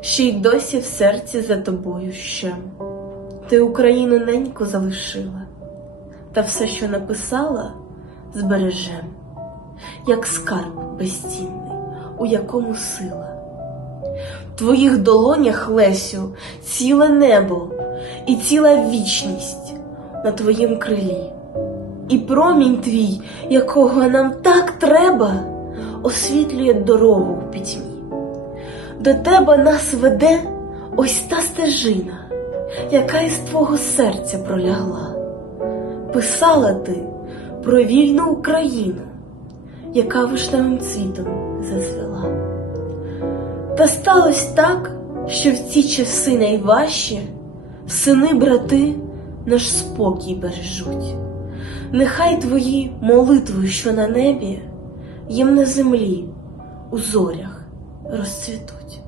ще й досі в серці за тобою ще. Ти Україну неньку залишила, та все, що написала, збережем, як скарб безцінний, у якому сила. В твоїх долонях, Лесю, ціле небо і ціла вічність на твоїм крилі. І промінь твій, якого нам так треба, освітлює дорогу в пітьмі. До тебе нас веде ось та стежина, яка із твого серця пролягла. Писала ти про вільну Україну, яка вишневим цвітом зацвела. Та сталося так, що в ці часи найважчі сини, брати наш спокій бережуть. Нехай твої молитви, що на небі, їм на землі у зорях розцвітуть.